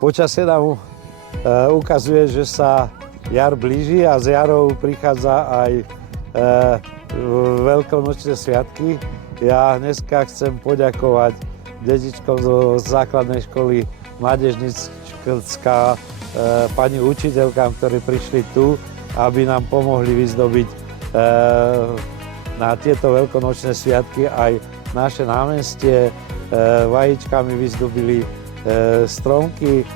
Počasie nám ukazuje, že sa jar blíži a z jarou prichádza aj veľkonočné sviatky. Ja dneska chcem poďakovať detičkom zo základnej školy Mládežnícka, pani učiteľkám, ktorí prišli tu, aby nám pomohli vyzdobiť na tieto veľkonočné sviatky aj naše námestie. Vajíčkami vyzdobili stromky.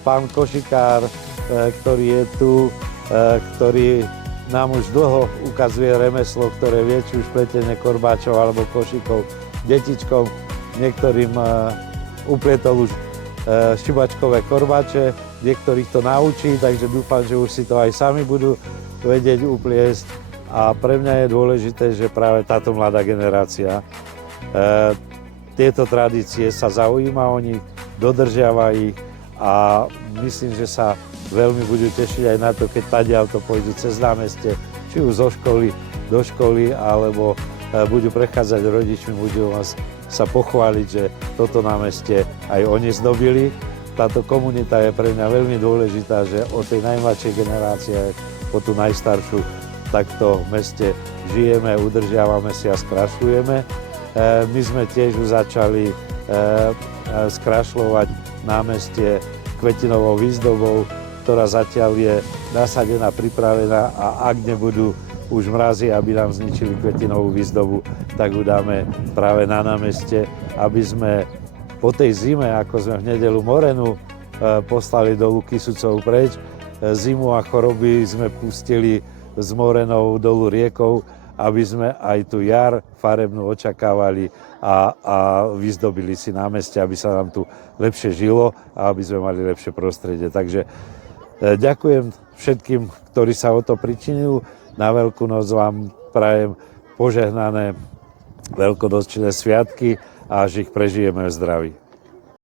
Pán košikár, ktorý je tu, ktorý nám už dlho ukazuje remeslo, ktoré vie, či už pletenie korbáčov alebo košíkov detičkom. Niektorým uplietol už šťubačkové korbáče, niektorých to naučí, takže dúfam, že už si to aj sami budú vedieť upliesť. A pre mňa je dôležité, že práve táto mladá generácia tieto tradície sa zaujíma o nich, dodržiava ich a myslím, že sa veľmi budú tešiť aj na to, keď tadiaľto pôjdu cez námestie, či už zo školy do školy, alebo budú prechádzať rodičmi, budú sa pochváliť, že toto námestie aj oni zdobili. Táto komunita je pre mňa veľmi dôležitá, že od tej najmladšej generácie po tú najstaršiu takto v meste žijeme, udržiavame si a skrašľujeme. My sme tiež už začali skrašľovať námestie kvetinovou výzdobou, ktorá zatiaľ je nasadená, pripravená a ak nebudú už mrazy, aby nám zničili kvetinovú výzdobu, tak ju dáme práve na námestie, aby sme po tej zime, ako sme v nedeľu Morenu poslali dolu Kysucov preč, zimu a choroby sme pustili z Morenov dolu riekou, aby sme aj tú jar farebnú očakávali a vyzdobili si námestie, aby sa nám tu lepšie žilo a aby sme mali lepšie prostredie. Takže ďakujem všetkým, ktorí sa o to pričinili. Na Veľkú noc vám prajem požehnané veľkonočné sviatky a že ich prežijeme v zdraví.